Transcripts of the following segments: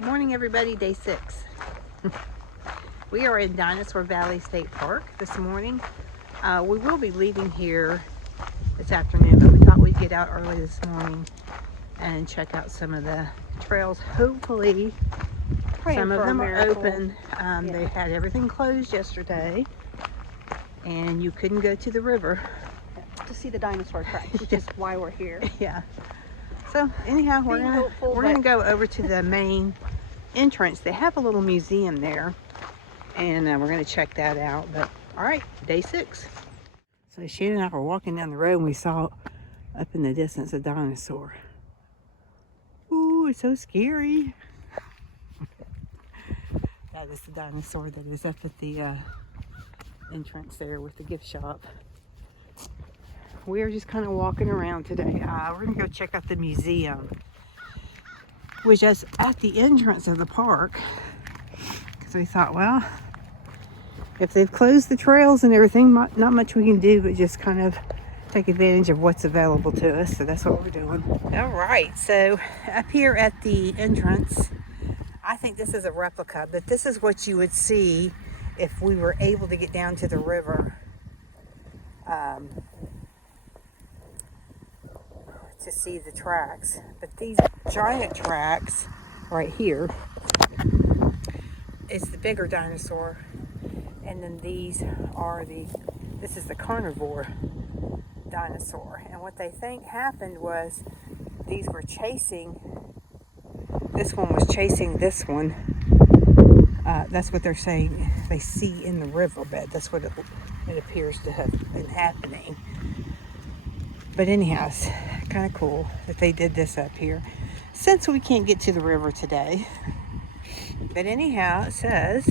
Good morning, everybody. Day 6. We are in Dinosaur Valley State Park this morning. We will be leaving here this afternoon, but we thought we'd get out early this morning and check out some of the trails. Hopefully, some of them are open. They had everything closed yesterday, and you couldn't go to the river to see the dinosaur tracks, which is why we're here. Yeah. So anyhow, we're gonna go over to the main entrance. They have a little museum there, and we're gonna check that out. But all right, day 6. So Shannon and I were walking down the road, and we saw up in the distance a dinosaur. Ooh, it's so scary. That is the dinosaur that is up at the entrance there with the gift shop. We are just kind of walking around today. We're gonna go check out the museum, which is at the entrance of the park. Because we thought, well, if they've closed the trails and everything, not much we can do but just kind of take advantage of what's available to us. So that's what we're doing. All right, so up here at the entrance, I think this is a replica, but this is what you would see if we were able to get down to the river. To see the tracks. But these giant tracks right here is the bigger dinosaur, and then this is the carnivore dinosaur. And what they think happened was these were chasing, this one was chasing this one. That's what they're saying they see in the riverbed. That's what it appears to have been happening. But anyhow, it's kind of cool that they did this up here since we can't get to the river today. But anyhow, it says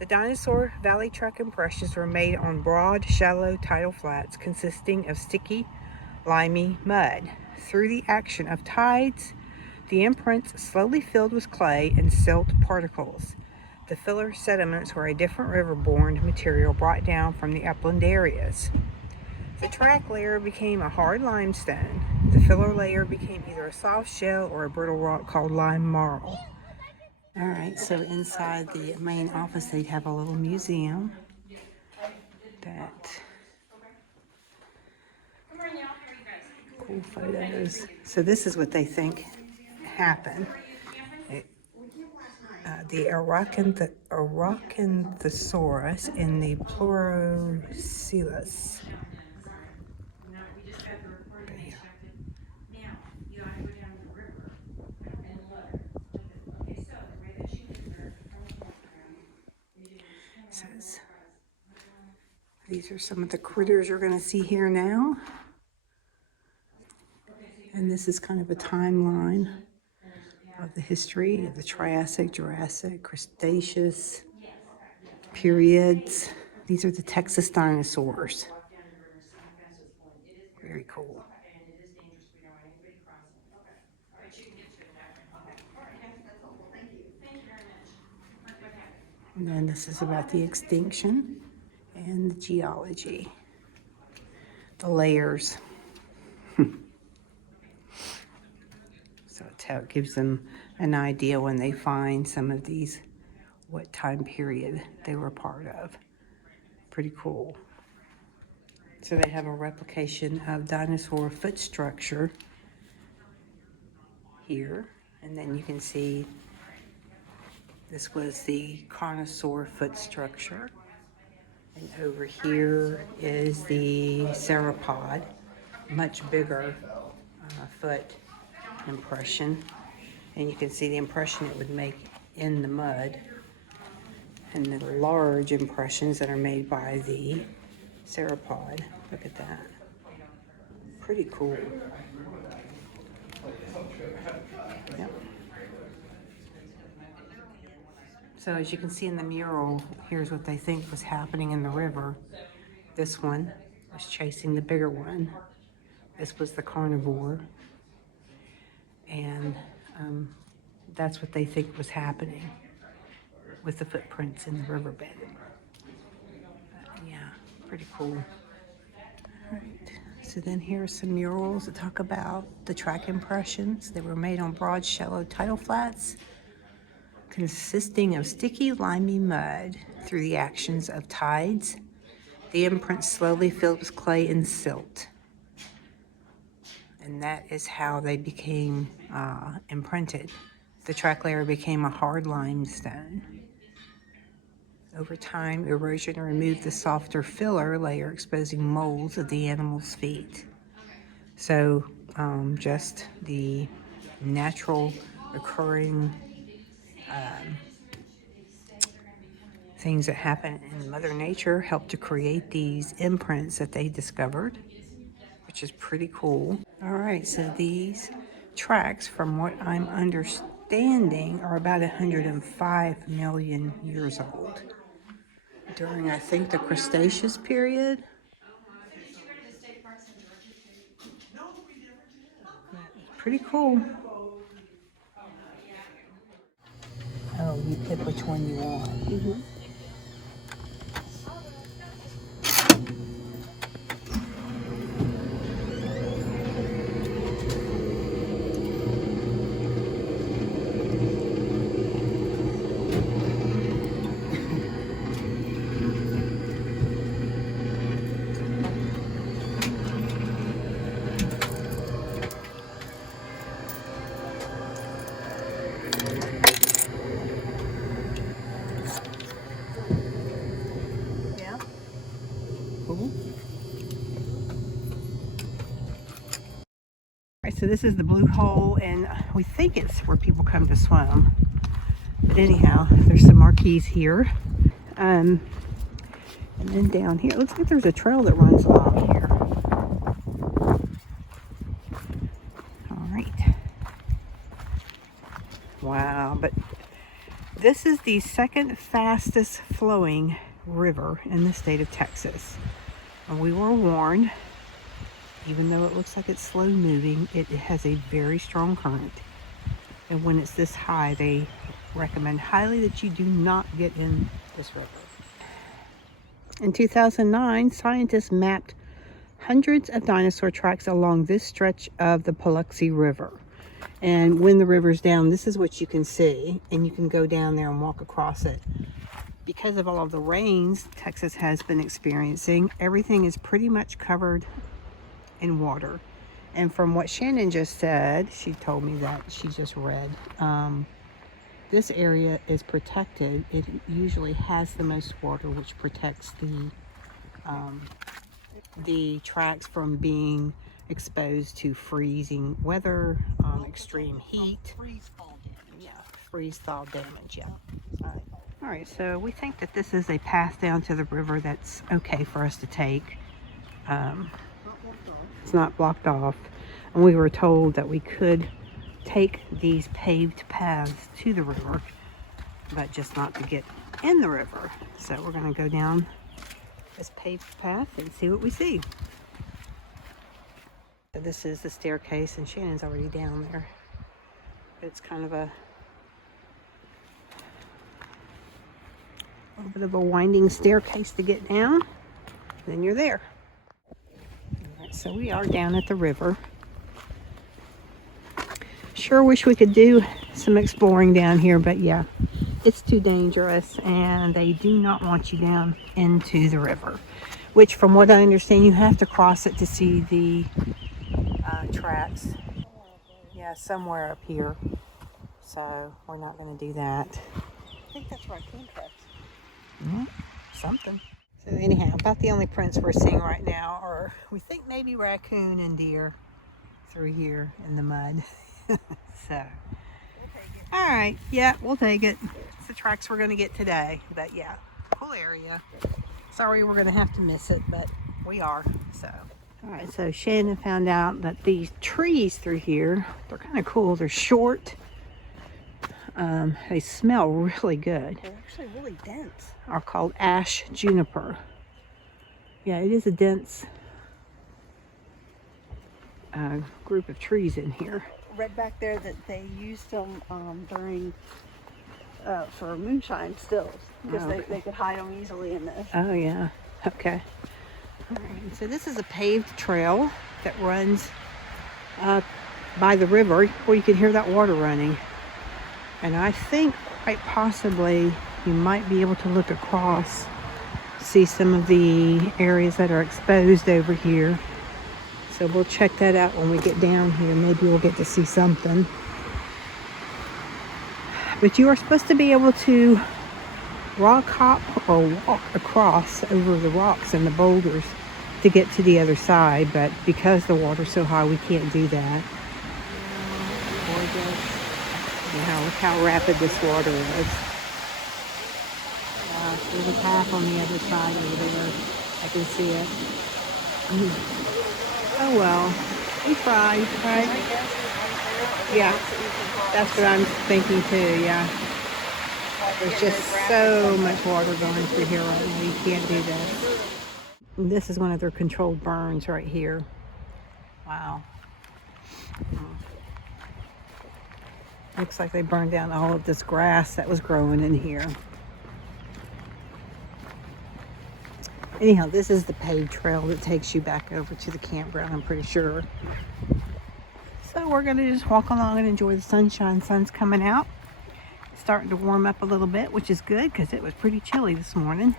the Dinosaur Valley track impressions were made on broad, shallow tidal flats consisting of sticky, limey mud. Through the action of tides, the imprints slowly filled with clay and silt particles. The filler sediments were a different riverborne material brought down from the upland areas. The track layer became a hard limestone. The filler layer became either a soft shell or a brittle rock called lime marl. All right, so inside the main office, they'd have a little museum that cool photos. So this is what they think happened. The Aracanthosaurus and the Pleurocoelus. Says these are some of the critters you're going to see here now, and this is kind of a timeline of the history of the Triassic, Jurassic, Cretaceous periods. These are the Texas dinosaurs. Very cool. And then this is about the extinction and the geology, the layers. So it's how it gives them an idea when they find some of these, what time period they were part of. Pretty cool. So they have a replication of dinosaur foot structure here, and then you can see this was the carnivore foot structure, and over here is the sauropod, much bigger foot impression, and you can see the impression it would make in the mud, and the large impressions that are made by the sauropod. Look at that. Pretty cool. Yep. So as you can see in the mural, here's what they think was happening in the river. This one was chasing the bigger one. This was the carnivore. And that's what they think was happening with the footprints in the riverbed. Yeah, pretty cool. All right. So then here are some murals that talk about the track impressions. They were made on broad, shallow tidal flats consisting of sticky, limey mud through the actions of tides. The imprint slowly filled with clay and silt. And that is how they became imprinted. The track layer became a hard limestone. Over time, erosion removed the softer filler layer, exposing molds of the animal's feet. So just the natural occurring things that happen in Mother Nature helped to create these imprints that they discovered, which is pretty cool. All right, so these tracks, from what I'm understanding, are about 105 million years old. During, I think, the Cretaceous period. Pretty cool. Oh, you pick which one you want. Mm-hmm. Yeah. Cool. All right, so this is the Blue Hole, and we think it's where people come to swim. But anyhow, there's some marquees here. And then down here, it looks like there's a trail that runs along here. All right. Wow, but this is the second fastest flowing river in the state of Texas. And we were warned, even though it looks like it's slow moving, it has a very strong current. And when it's this high, they recommend highly that you do not get in this river. In 2009, scientists mapped hundreds of dinosaur tracks along this stretch of the Paluxy River. And when the river's down, this is what you can see, and you can go down there and walk across it. Because of all of the rains Texas has been experiencing, everything is pretty much covered in water. And from what Shannon just said, she told me that she just read, this area is protected. It usually has the most water, which protects the tracks from being exposed to freezing weather, extreme heat. Freeze-thaw damage, yeah. All right, so we think that this is a path down to the river that's okay for us to take. It's not blocked off. And we were told that we could take these paved paths to the river, but just not to get in the river. So we're going to go down this paved path and see what we see. So this is the staircase, and Shannon's already down there. It's kind of a little bit of a winding staircase to get down. Then you're there. All right, so we are down at the river. Sure wish we could do some exploring down here, but yeah, it's too dangerous, and they do not want you down into the river, which from what I understand, you have to cross it to see the tracks. Yeah, somewhere up here. So we're not going to do that. I think that's raccoon tracks. Yeah, something. So anyhow, about the only prints we're seeing right now are, we think, maybe raccoon and deer through here in the mud. So, all right, yeah, we'll take it. It's the tracks we're going to get today, but yeah, cool area. Sorry we're going to have to miss it, but we are. So, all right, so Shannon found out that these trees through here, they're kind of cool. They're short. They smell really good. They're actually really dense. Are called ash juniper. Yeah, it is a dense group of trees in here. Read back there that they used them during for moonshine stills, because they could hide them easily in this. Oh yeah, okay. All right, so this is a paved trail that runs by the river where you can hear that water running. And I think quite possibly you might be able to look across, see some of the areas that are exposed over here. So we'll check that out when we get down here. Maybe we'll get to see something. But you are supposed to be able to rock hop or walk across over the rocks and the boulders to get to the other side. But because the water's so high, we can't do that. Gorgeous. Yeah, look how rapid this water is. There's a path on the other side over there. I can see it. Oh well, we tried, right? Yeah, that's what I'm thinking too, yeah. There's just so much water going through here right now. You can't do this. And this is one of their controlled burns right here. Wow. Looks like they burned down all of this grass that was growing in here. Anyhow, this is the paved trail that takes you back over to the campground, I'm pretty sure. So we're gonna just walk along and enjoy the sunshine. Sun's coming out. It's starting to warm up a little bit, which is good because it was pretty chilly this morning.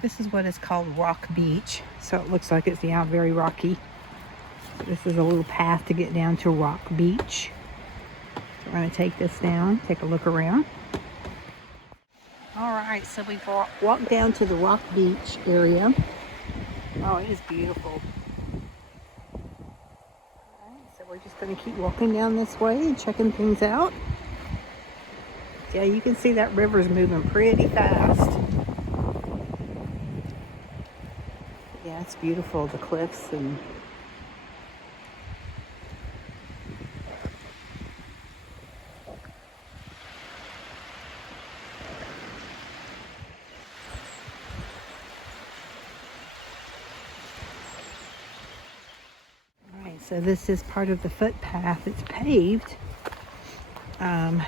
This is what is called Rock Beach. So it looks like it's, yeah, very rocky. This is a little path to get down to Rock Beach. So we're gonna take this down, take a look around. All right, so we've walked down to the Rock Beach area. Oh, it is beautiful. All right, so we're just going to keep walking down this way and checking things out. Yeah, you can see that river's moving pretty fast. Yeah, it's beautiful, the cliffs and so this is part of the footpath. It's paved. Okay.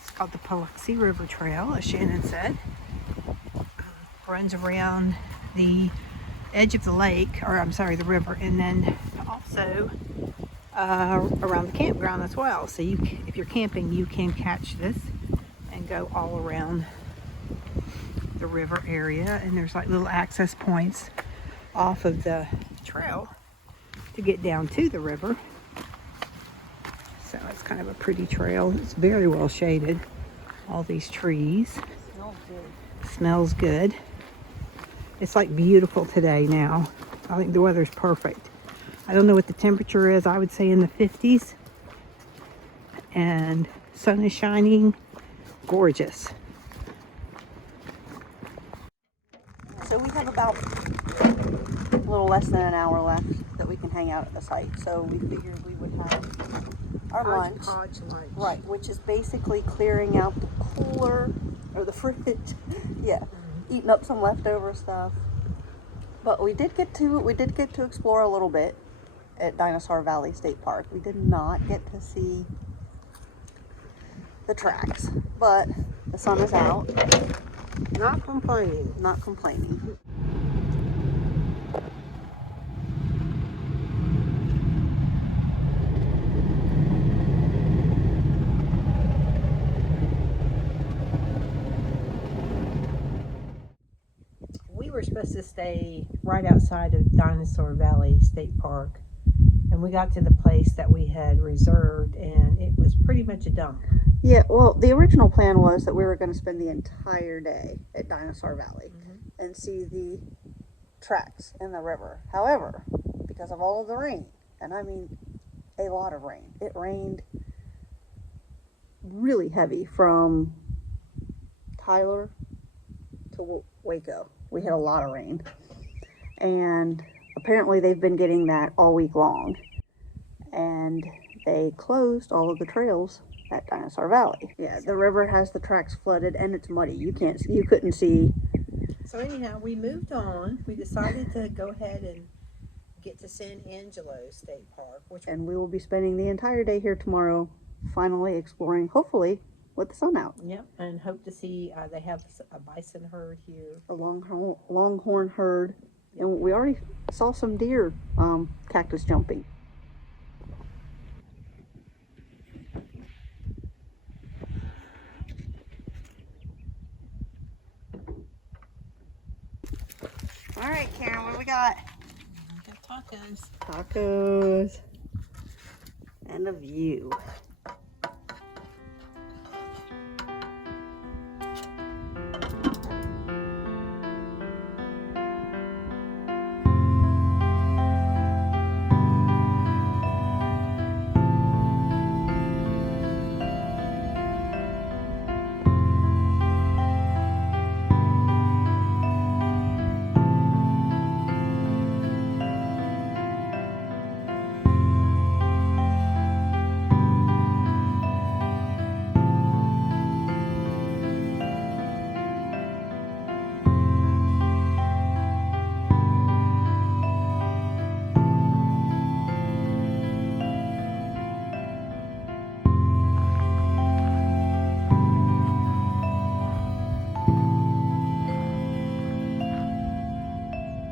It's called the Paluxy River Trail, as Shannon said. Runs around the edge of the lake, or I'm sorry, the river, and then also around the campground as well. So if you're camping, you can catch this and go all around the river area. And there's like little access points off of the trail to get down to the river. So it's kind of a pretty trail. It's very well shaded. All these trees. Smells good. Smells good. It's like beautiful today now. I think the weather's perfect. I don't know what the temperature is. I would say in the 50s. And sun is shining. Gorgeous. So we have about a little less than an hour left that we can hang out at the site. So we figured we would have our lunch. Right, which is basically clearing out the cooler or the fridge. Yeah, eating up some leftover stuff. But we did get to explore a little bit at Dinosaur Valley State Park. We did not get to see the tracks, but the sun is out. Not complaining. Not complaining. We were supposed to stay right outside of Dinosaur Valley State Park, and we got to the place that we had reserved, and it was pretty much a dump. Yeah, well, the original plan was that we were going to spend the entire day at Dinosaur Valley and see the tracks in the river. However, because of all of the rain, and I mean a lot of rain, it rained really heavy from Tyler to Waco. We had a lot of rain, and apparently they've been getting that all week long, and they closed all of the trails at Dinosaur Valley. Yeah, the river has the tracks flooded and it's muddy. You couldn't see. So anyhow, we moved on. We decided to go ahead and get to San Angelo State Park, and we will be spending the entire day here tomorrow, finally exploring, hopefully with the sun out. Yep, and hope to see, they have a bison herd here. A longhorn herd. And we already saw some deer cactus jumping. All right, Karen, what do we got? I got tacos. Tacos and a view.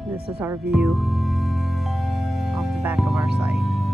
This is our view off the back of our site.